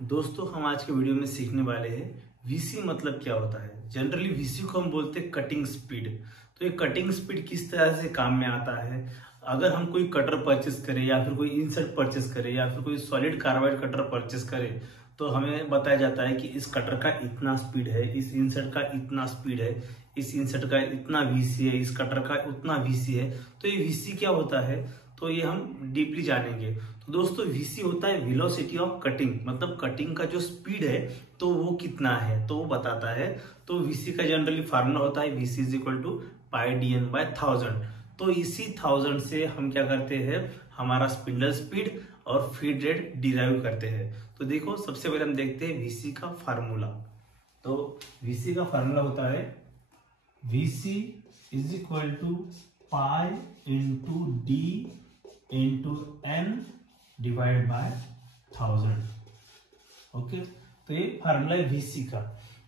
दोस्तों हम आज के वीडियो में सीखने वाले हैं वीसी मतलब क्या होता है। जनरली वीसी को हम बोलते हैं कटिंग स्पीड। तो ये कटिंग स्पीड किस तरह से काम में आता है, अगर हम कोई कटर परचेस करें या फिर कोई इंसर्ट परचेस करें या फिर कोई सॉलिड कार्बाइड कटर परचेस करें तो हमें बताया जाता है कि इस कटर का इतना स्पीड है, इस इंसर्ट का इतना स्पीड है, इस इंसर्ट का इतना वीसी है, इस कटर का उतना वीसी है। तो ये वीसी क्या होता है तो ये हम डीपली जानेंगे। तो दोस्तों वीसी होता है वेलोसिटी ऑफ कटिंग, मतलब कटिंग का जो स्पीड है तो वो कितना है तो वो बताता है। तो वीसी का जनरली फार्मूला होता है VC is equal to pi D N by 1000। तो इसी 1000 से हम क्या करते हैं, हमारा स्पिंडल स्पीड और फीड रेट डिराइव करते हैं। तो देखो सबसे पहले हम देखते हैं वीसी का फार्मूला। तो वीसी का फार्मूला होता है VC is equal to pi into D into N divide by 1000। Okay, तो ये फार्मूला है वीसी का।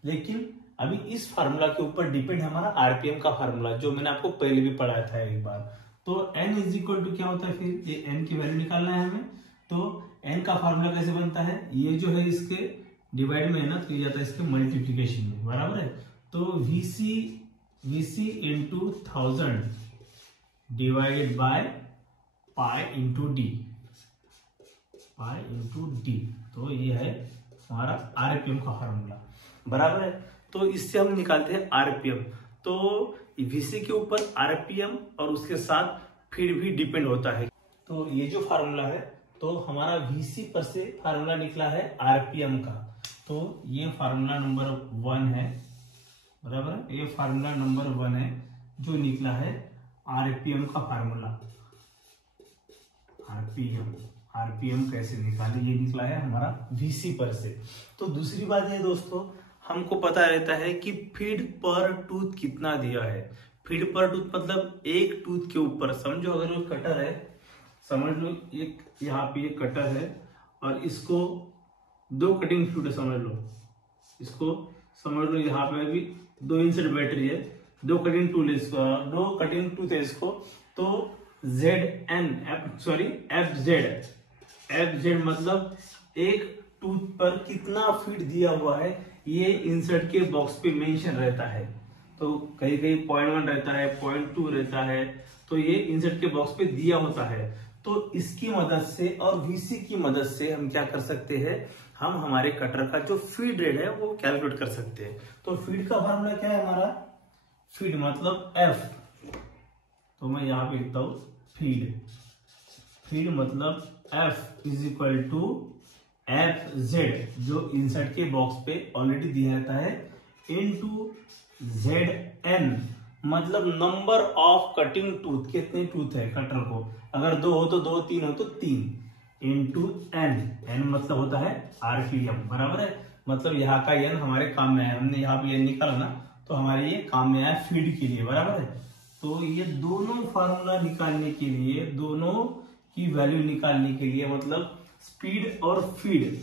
लेकिन अभी इस फार्मूला के ऊपर डिपेंड हमारा आरपीएम का फार्मूला, जो मैंने आपको पहले भी पढ़ाया था एक बार। तो एन इज इक्वल टू क्या होता है, फिर ये एन की वैल्यू निकालना है हमें। तो एन का फार्मूला कैसे बनता है, ये जो है इसके डिवाइड में है ना, तो ये जाता है इसके मल्टीप्लीकेशन में, बराबर है। तो VC into 1000 divided by pi into D, pi into D. तो ये है हमारा आरपीएम का फार्मूला, बराबर है। तो इससे हम निकालते हैं आरपीएम। तो वीसी के ऊपर आरपीएम और उसके साथ फीड भी डिपेंड होता है। तो ये जो फार्मूला है तो हमारा वीसी पर से फार्मूला निकला है आरपीएम का। तो ये फार्मूला नंबर 1 है, बराबर है। ये फार्मूला नंबर 1 है जो निकला है आरपीएम का फार्मूला। आरपीएम कैसे निकाले, ये निकला है हमारा वीसी पर से। तो दूसरी बात है दोस्तों, हमको पता रहता है कि फीड पर टूथ कितना दिया है। फीड पर टूथ मतलब एक टूथ के ऊपर, समझो अगर वो कटर है, समझ लो एक यहाँ पे ये कटर है और इसको 2 कटिंग टूथ है, समझ लो इसको, समझ लो यहाँ पे भी 2 इंसर्ट बैटरी है, 2 कटिंग टूल है इसको, 2 कटिंग टूथ है इसको। तो एफ जेड मतलब एक टूथ पर कितना फीड दिया हुआ है, ये इंसर्ट के बॉक्स पे मेंशन रहता है। तो कहीं कहीं 0.1 रहता है, 0.2 रहता है, तो ये इंसर्ट के बॉक्स पे दिया होता है। तो इसकी मदद से और वीसी की मदद से हम क्या कर सकते हैं, हम हमारे कटर का जो फीड रेट है वो कैलकुलेट कर सकते हैं। तो फीड का फार्मूला क्या है हमारा, फीड मतलब एफ। तो मैं यहाँ पे लिखता हूं फीड मतलब F is equal to F Z, जो इंसर्ट के बॉक्स पे ऑलरेडी दिया रहता है, इनटू जेड एन मतलब नंबर ऑफ कटिंग टूथ, कितने टूथ है कटर को, अगर 2 हो तो 2, 3 हो तो 3, इंटू एन मतलब होता है आरपीएम, बराबर है। मतलब यहाँ का एन हमारे काम में है, हमने यहाँ पे एन निकाला ना, तो हमारे ये काम में आया फीड के लिए, बराबर है। तो ये दोनों फार्मूला निकालने के लिए, दोनों की वैल्यू निकालने के लिए, मतलब स्पीड और फीड,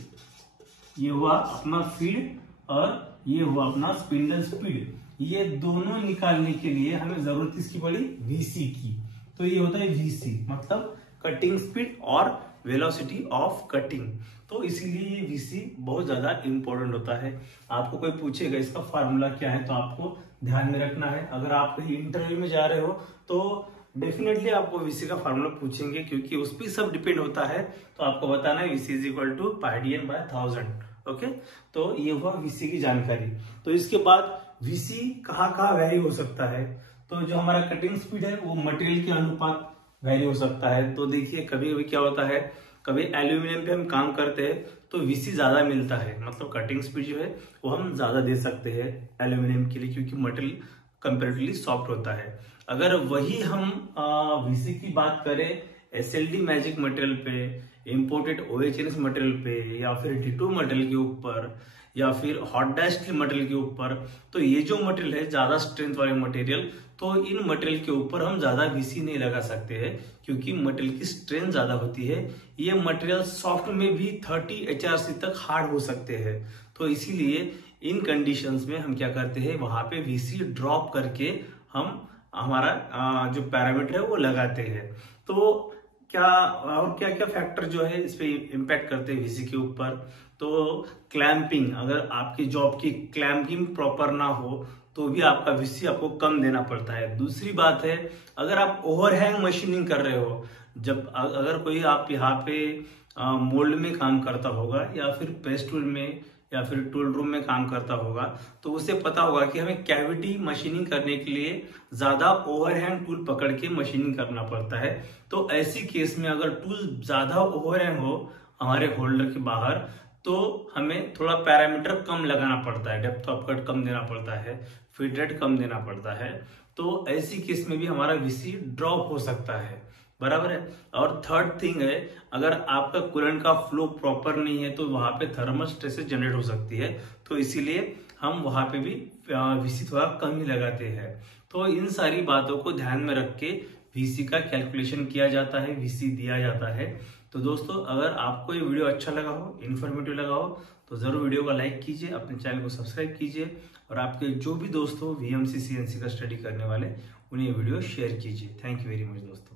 ये हुआ अपना फीड और ये हुआ अपना स्पिंडल स्पीड, ये दोनों निकालने के लिए हमें जरूरत किसकी पड़ी, वीसी की। तो ये होता है वीसी मतलब कटिंग स्पीड और वेलोसिटी ऑफ कटिंग। तो इसीलिए ये वीसी बहुत ज्यादा इंपॉर्टेंट होता है। आपको कोई पूछेगा इसका फार्मूला क्या है तो आपको ध्यान में रखना है। अगर आप कहीं इंटरव्यू में जा रहे हो तो डेफिनेटली आपको वीसी का फार्मूला पूछेंगे, क्योंकि उस पर सब डिपेंड होता है। तो आपको बताना है VC is equal to pi D N by 1000। Okay, तो ये हुआ वीसी की जानकारी। तो इसके बाद वीसी कहाँ वैरी हो सकता है, तो जो हमारा कटिंग स्पीड है वो मटेरियल के अनुपात वैरी हो सकता है। तो देखिए कभी कभी क्या होता है, कभी एल्यूमिनियम पे हम काम करते हैं तो वीसी ज्यादा मिलता है, मतलब कटिंग स्पीड जो है वो हम ज्यादा दे सकते हैं एल्यूमिनियम के लिए, क्योंकि मटेरियल कंपेरेटिवली सॉफ्ट होता है। अगर वही हम वीसी की बात करें एसएलडी मैजिक मटेरियल पे, इंपोर्टेड ओएचएनएस मटेरियल पे, या फिर D2 मटेरियल के ऊपर, या फिर हॉट डैश मटेरियल के ऊपर, तो ये जो मटेरियल है ज्यादा स्ट्रेंथ वाले मटेरियल, तो इन मटेरियल के ऊपर हम ज्यादा वीसी नहीं लगा सकते हैं, क्योंकि मटेरियल की स्ट्रेंथ ज्यादा होती है। ये मटेरियल सॉफ्ट में भी 30 HRC तक हार्ड हो सकते हैं। तो इसीलिए इन कंडीशंस में हम क्या करते हैं, वहां पे वीसी ड्रॉप करके हम हमारा जो पैरामीटर है वो लगाते हैं। तो क्या और क्या क्या फैक्टर जो है इस पे इम्पैक्ट करते हैं वीसी के ऊपर। तो क्लैंपिंग, अगर आपकी जॉब की क्लैंपिंग प्रॉपर ना हो तो भी आपका वीसी आपको कम देना पड़ता है। दूसरी बात है, अगर आप ओवरहैंग मशीनिंग कर रहे हो, जब अगर कोई आप यहाँ पे मोल्ड में काम करता होगा या फिर पेस्ट टूल में या फिर टूल रूम में काम करता होगा, तो उसे पता होगा कि हमें कैविटी मशीनिंग करने के लिए ज्यादा ओवरहैंग टूल पकड़ के मशीनिंग करना पड़ता है। तो ऐसी केस में अगर टूल ज्यादा ओवरहैंग हो हमारे होल्डर के बाहर, तो हमें थोड़ा पैरामीटर कम लगाना पड़ता है, डेप्थ ऑफ कट कम देना पड़ता है, फीड रेट कम देना पड़ता है। तो ऐसी केस में भी हमारा वीसी ड्रॉप हो सकता है, बराबर है। और थर्ड थिंग है, अगर आपका कूलेंट का फ्लो प्रॉपर नहीं है तो वहां पे थर्मल स्ट्रेसेस जनरेट हो सकती है। तो इसीलिए हम वहां पे भी वीसी थोड़ा कम ही लगाते हैं। तो इन सारी बातों को ध्यान में रख के वीसी का कैलकुलेशन किया जाता है, वीसी दिया जाता है। तो दोस्तों, अगर आपको ये वीडियो अच्छा लगा हो, इन्फॉर्मेटिव लगा हो, तो जरूर वीडियो को लाइक कीजिए, अपने चैनल को सब्सक्राइब कीजिए और आपके जो भी दोस्त हो वीएमसी सीएनसी का स्टडी करने वाले, उन्हें वीडियो शेयर कीजिए। थैंक यू वेरी मच दोस्तों।